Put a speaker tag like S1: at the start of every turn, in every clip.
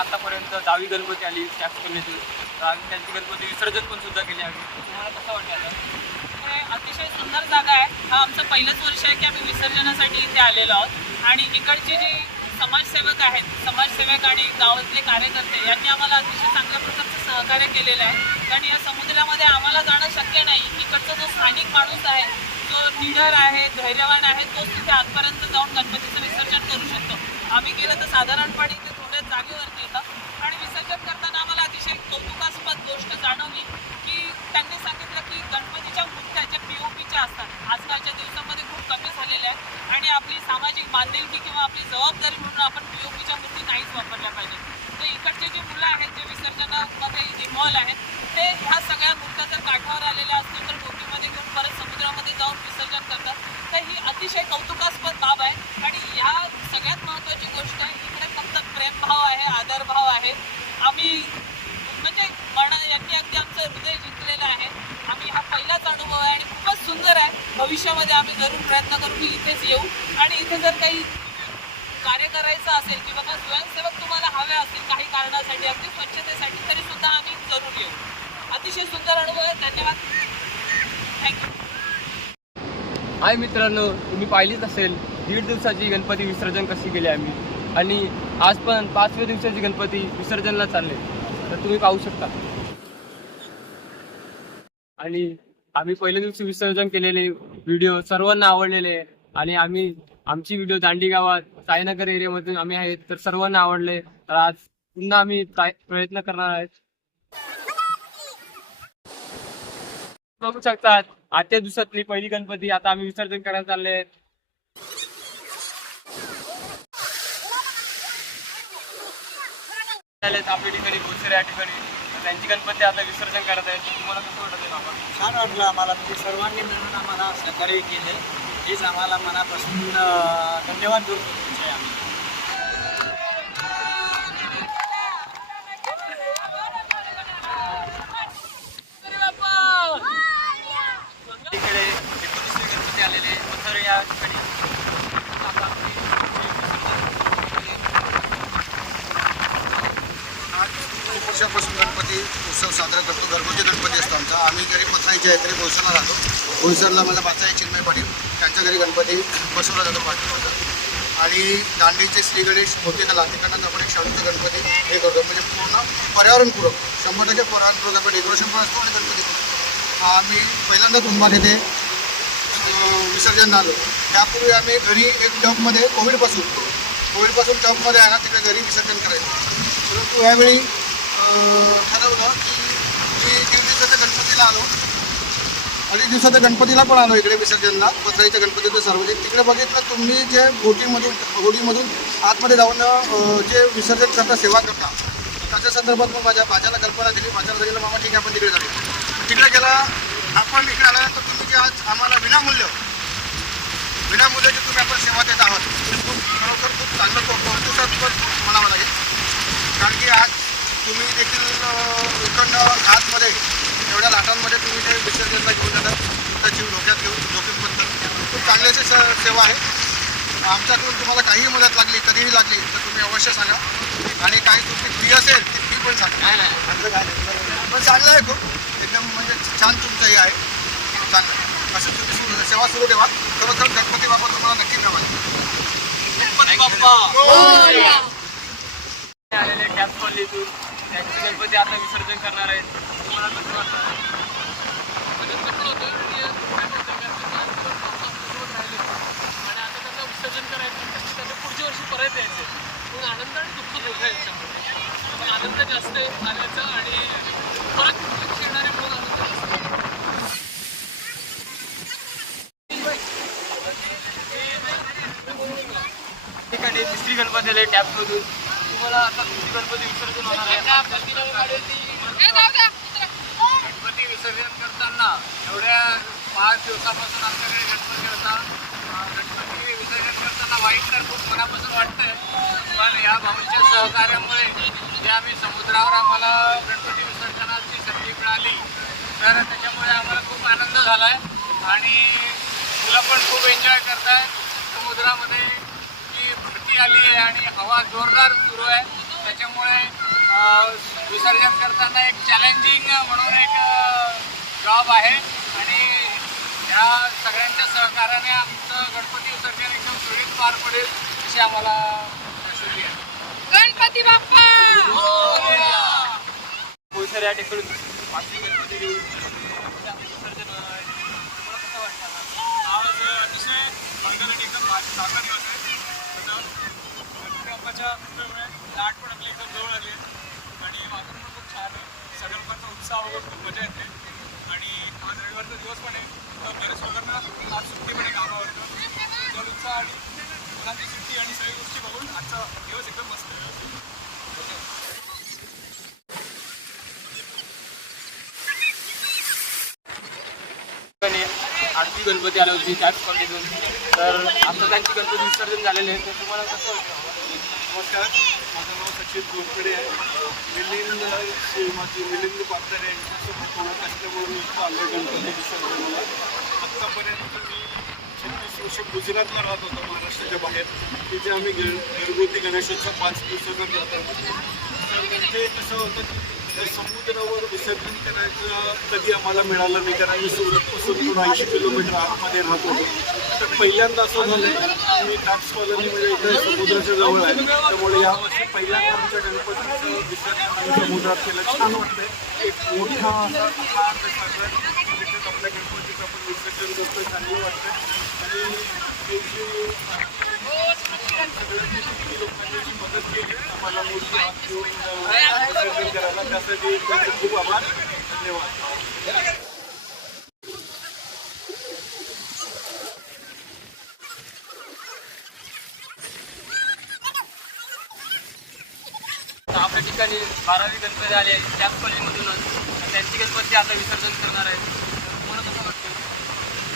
S1: आतापर्यंत दहावी गणपती आली शासकीय कन्यातून आम्ही त्यांची गणपती विसर्जन पण सुद्धा केली आम्ही. तुम्हाला कसं वाटलं
S2: अतिशय सुंदर जागा आहे. हा आमचं पहिलंच वर्ष आहे की आम्ही विसर्जनासाठी इथे आलेलो आहोत. आणि इकडचे जे समाजसेवक आहेत समाजसेवक आणि गावातले कार्यकर्ते यांनी आम्हाला अतिशय चांगल्या प्रकारचं सहकार्य केलेलं आहे. कारण या समुद्रामध्ये आम्हाला जाणं शक्य नाही. इकडचा जो स्थानिक माणूस आहे जो निडर आहे धैर्यवान आहे तोच तिथे आजपर्यंत जाऊन गणपतीचं विसर्जन करू शकतो. आम्ही गेलं तर साधारणपणे जागेवरती येतं. आणि विसर्जन करताना आम्हाला अतिशय कौतुकास्पद गोष्ट जाणवली की त्यांनी सांगितलं की गणपतीच्या मूर्त्या ज्या पी ओ पीच्या असतात आजकालच्या दिवसामध्ये खूप कमी झालेल्या आहेत. आणि आपली सामाजिक बांधिलकी किंवा आपली जबाबदारी म्हणून आपण पी ओ पीच्या मूर्ती नाहीच वापरल्या पाहिजे तर इकडचे जे मुलं आहेत जे विसर्जनामध्ये इन्व्हॉल्व आहेत ते ह्या सगळ्या मूर्त्या जर काठावर आलेल्या असतील तर बोटीमध्ये घेऊन परत समुद्रामध्ये जाऊन विसर्जन करतात. तर ही अतिशय कौतुकास्पद बाब आहे आणि ह्या सगळ्यात महत्त्वाची गोष्ट आहे इकडे फक्त प्रेमभाव आहे आदरभाव आहे आम्ही म्हणजे मना यांनी अगदी आमचं हृदय जिंकलेलं आहे आम्ही हा पहिलाच अनुभव आहे आणि खूपच सुंदर आहे भविष्यामध्ये आम्ही जरूर प्रयत्न करू की इथेच येऊ. आणि इथे जर काही कार्य करायचं असेल किंवा का स्वयंसेवक तुम्हाला हवे असतील काही कारणासाठी अगदी स्वच्छतेसाठी तरी सुद्धा आम्ही जरूर येऊ. अतिशय सुंदर अनुभव आहे. धन्यवाद. थँक्यू
S1: हाय मित्रांनो तुम्ही पाहिलीच असेल दीड दिवसाची गणपती विसर्जन कशी केली आम्ही. आणि आज पण पाचव्या दिवसाची गणपती विसर्जनला चालले. तर तुम्ही पाहू शकता. आणि आम्ही पहिल्या दिवशी विसर्जन केलेले व्हिडिओ सर्वांना आवडलेले. आणि आम्ही आमची व्हिडिओ दांडी गावात साईनगर एरियामधून आम्ही आहेत तर सर्वांना आवडले. तर आज पुन्हा आम्ही प्रयत्न करणार आहेत. बघू शकतात आजच्या दिवसातली पहिली गणपती आता आम्ही विसर्जन करायला चालले आहेत आपल्या ठिकाणी भोसरे या ठिकाणी. तर त्यांची गणपती आता विसर्जन करत आहेत. तुम्हाला कसं वाटत आहे बाबा?
S3: छान वाटलं आम्हाला. म्हणजे सर्वांनी मिळून आम्हाला सहकार्य केले. हेच आम्हाला मनापासून धन्यवाद करतो तुमचे आम्ही
S1: इकडे एकोणीसवे गणपती आलेले पथर या ठिकाणी आता आमची
S4: आज खूप वर्षापासून गणपती उत्सव साजरा करतो. घरगुती गणपती असतो आमचा. आम्ही घरी पथाईचे आहे तरी बोईसरला राहतो. बोईसरला माझा बाचा आहे चिन्मय पाटील. त्यांच्या घरी गणपती बसवला जातो पाठीवर आणि दांडीचे श्री गणेश मोठे कला तिकडनं आपण एक शाडूचा गणपती हे करतो. म्हणजे पूर्ण पर्यावरणपूरक. शंभर टक्के पर्यावरणपूरक आपण डेकोरेशन पण असतो आणि गणपती आम्ही पहिल्यांदा कुंभार येथे विसर्जन आलो त्यापूर्वी आम्ही घरी एक टबमध्ये कोविडपासून कोविडपासून टबमध्ये आहे ना तिकडे घरी विसर्जन करायचं. परंतु यावेळी ठरवलं की मी दीड दिवसाच्या गणपतीला आलो. अडीच दिवसाच्या गणपतीला पण आलो इकडे विसर्जनला पथराईच्या गणपतीचं सार्वजनिक म्हणजे तिकडे बघितलं तुम्ही जे बोटीमधून होडीमधून आतमध्ये जाऊन जे विसर्जन करता सेवा करता त्याच्या संदर्भात मग माझ्या भाज्याला कल्पना दिली. भाज्याला सांगितलं मामा ठीक आहे आपण तिकडे जाऊ तिकडे गेला. आपण इकडे आल्यानंतर तुम्ही जे आज आम्हाला विनामूल्य विनामूल्य जे तुम्ही आपण सेवा देत आहात ते खूप खरोखर खूप चांगलं कौ- कौतुकास्पद म्हणावं लागेल. कारण की आज तुम्ही देखील इकडनं आतमध्ये एवढ्या लाटांमध्ये तुम्ही ते विसर्जनला घेऊन जातात तुमचा जीव धोक्यात घेऊन जोखीम खूप चांगली अशी स- सेवा आहे. आमच्याकडून तुम्हाला काहीही मदत लागली कधीही लागली तर तुम्ही अवश्य सांगा. आणि काही तुमची फी असेल ती फी पण सांगा. आमचं काय नाही. पण चांगलं आहे खूप. एकदम म्हणजे छान तुमचं हे आहे. चांगलं. असं तुम्ही सुरू- सेवा सुरू ठेवा. खरोखर गणपती बाबा तुम्हाला नक्की मिळवा.
S2: गणपती बाप्पा
S1: आलेले कॅप कॉलनीतून त्यांची गणपती आता विसर्जन करणार आहेत तुम्हाला कसं वाटतं
S5: आणि आता त्यांना विसर्जन करायचं त्यांना पुढच्या वर्षी परत यायचं म्हणून आनंद आणि दुःख दोघं आहेत आनंद जास्त आहे आल्याचा आणि परत पुढच्या वर्षी येणारे म्हणून आनंद जास्त आहे.
S1: ठिकाणी तिसरी गणपती आले टॅपमधून तुम्हाला आता दुसरी गणपती विसर्जन होणार आहे.
S3: गणपती विसर्जन करताना एवढ्या पाच दिवसापासून आमच्याकडे गणपती होता गणपती विसर्जन करताना वाईट तर खूप मनापासून वाटतंय पण या भाऊंच्या सहकार्यामुळे जे आम्ही समुद्रावर आम्हाला गणपती विसर्जनाची संधी मिळाली तर त्याच्यामुळे आम्हाला खूप आनंद झाला आहे आणि मुलं पण खूप एन्जॉय करताय समुद्रामध्ये जी भरती आली आहे आणि हवा जोरदार सुरू आहे. त्याच्यामुळे विसर्जन करताना एक चॅलेंजिंग म्हणून एक जॉब आहे. आणि या सगळ्यांच्या सहकार्याने आमचं गणपती विसर्जन एकदम सुरळीत पार पडेल अशी आम्हाला प्रसिद्धी आहे.
S6: गणपती बाप्पा!
S1: बोईसर या ठिकाणी पाचवी गणपती घेऊन विसर्जन होणार आहे. तुम्हाला कसं वाटतं आता?
S7: आज अतिशय मंगल एकदम भा- चांगला दिवस आहे तसं गणपती बाप्पाच्या मुळे लाट पण आपल्या एकदम जवळ आली आणि वातावरण पण खूप छान आहे. सगळ्या लोकांचा उत्साह वगैरे खूप मजा येते. आणि आज रविवारचा दिवस पण आहे. तर बऱ्याच लोकांना आज सुट्टी पण आहे कामावरचं जर उत्साह आणि मुलांची सुट्टी आणि सगळ्या गोष्टी बघून आजचा दिवस एकदम मस्त आहे.
S1: आरती गणपती आले होते त्याच कॉलेजून तर आता त्यांची गणपती विसर्जन झालेले आहे. तर तुम्हाला कसं वाटतं?
S7: नमस्कार. माझं नाव सचिन गोडकडे आहे. मिलिंद माझी मिलिंद पात्र यांच्यासोबत ओळख असल्यामुळे चाललं गणपती विसर्जनाला आत्तापर्यंत मी छत्तीस वर्ष गुजरातला राहत होतो महाराष्ट्राच्या बाहेर. तिथे आम्ही घरगुती गणेशोत्सव पाच दिवसाचा करतो तर तिथे कसं होतं की समुद्रावर विसर्जन करायचं कधी आम्हाला मिळालं नाही कारण मी सुरतपासून थोडं ऐंशी किलोमीटर आतमध्ये राहत होतो. तर पहिल्यांदा असं झालं मी कॉलनी म्हणजे इथे समुद्राच्या जवळ आहे. त्यामुळे यावर्षी पहिल्यांदा आमच्या गणपतीचं विसर्जन समुद्रात केलं. छान वाटतंय. एक मोठा असा आपल्या गणपतीचं आपण विसर्जन करतोय. चांगलं वाटतंय. आणि सगळ्यांनी किती लोकांनी मदत केली मला मूर्ती हात घेऊन अं, करायला त्यासाठी त्यांचे खूप आभार धन्यवाद
S1: आपल्या ठिकाणी बारावी गणपती आले आहेत. त्याच कॉलेजमधूनच त्यांची गणपती आता विसर्जन करणार आहेत. तुम्हाला कसं वाटतं?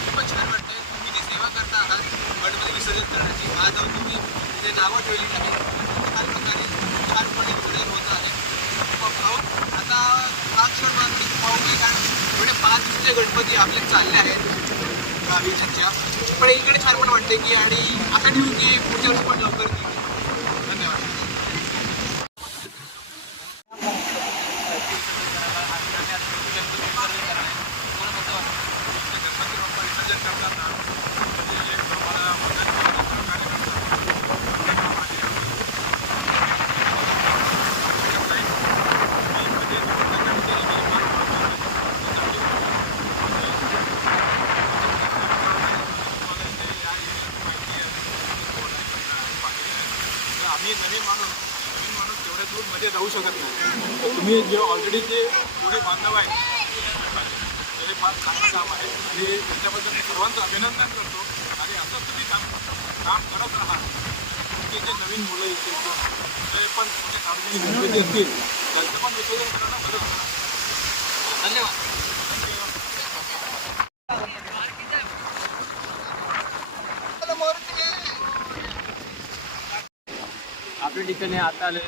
S8: खूपच छान वाटतं तुम्ही जी सेवा करता आहात गणपती विसर्जन करण्याची आज तुम्ही जे नावं ठेवली आहे छान प्रकारे छानपणे विसर्जन होत आहे. आता हा क्षण मला खूप कारण एवढे पाच दिवसचे गणपती आपले चालले आहेत गावीच्या पण इकडे छान पण वाटते की आणि असं ठेवू की पुढच्या वर्षी पण लवकर येईल धन्यवाद
S7: गणपती बाप्पा विसर्जन करताना म्हणजे आम्हाला मदत करतात, सहकार्य करतात. मध्ये गणपती तर आम्ही नवीन माणूस नवीन माणूस तेवढ्या दूरमध्ये जाऊ शकत नाही. तुम्ही जे ऑलरेडी जे पुढे बांधव आहेत ते फार चांगलं काम आहे. आणि त्याच्याबद्दल मी सर्वांचं अभिनंदन करतो. आणि असंच तुम्ही काम काम करत राहा. की जे नवीन मुलं येतील ते पण म्हणजे सार्वजनिक गणपती असतील त्यांचं पण विसर्जन करायला मदत होणार
S1: धन्यवाद. आपल्या ठिकाणी आता आले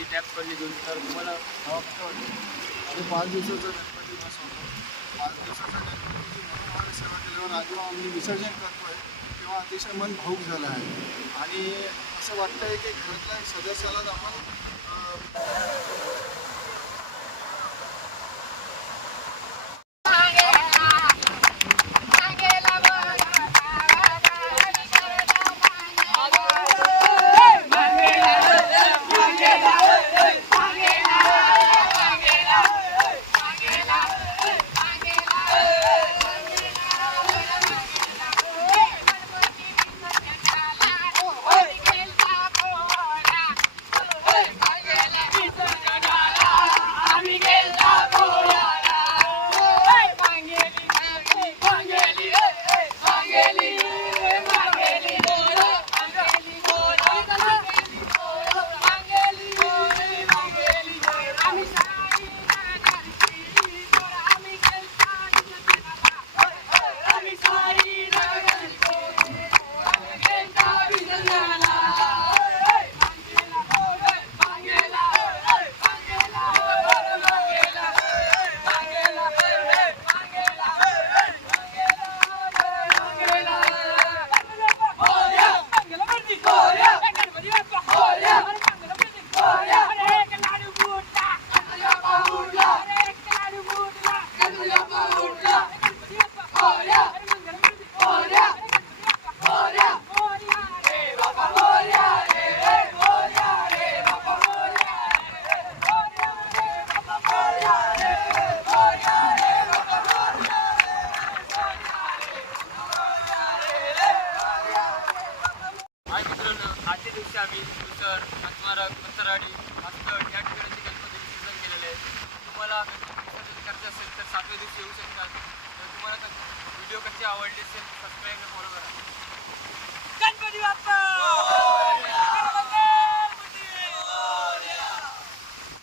S1: ती गणपती टॅप कॉलनी घेऊन तर तुम्हाला हवा कसं
S4: आणि पाच दिवसाचा गणपती बसवतो पाच दिवसाचा गणपतीची मनोभावे सेवा केल्यावर आजोबा आम्ही विसर्जन करतो आहे तेव्हा अतिशय मन भाऊक झालं आहे. आणि असं वाटतं आहे की घरातल्या सदस्यालाच आपण आज मित्रांनो आजच्या दिवशी आम्ही दुसर पंचमारक पंचराडी हस्तड या ठिकाणी
S1: गणपती विसर्जन केलेले आहे. तुम्हाला विसर्जन करायचं असेल तर सातव्या दिवशी येऊ शकतात तर तुम्हाला व्हिडिओ कसे आवडले असेल सबस्क्राईब फॉलो करा.
S2: गणपती बाप्पा!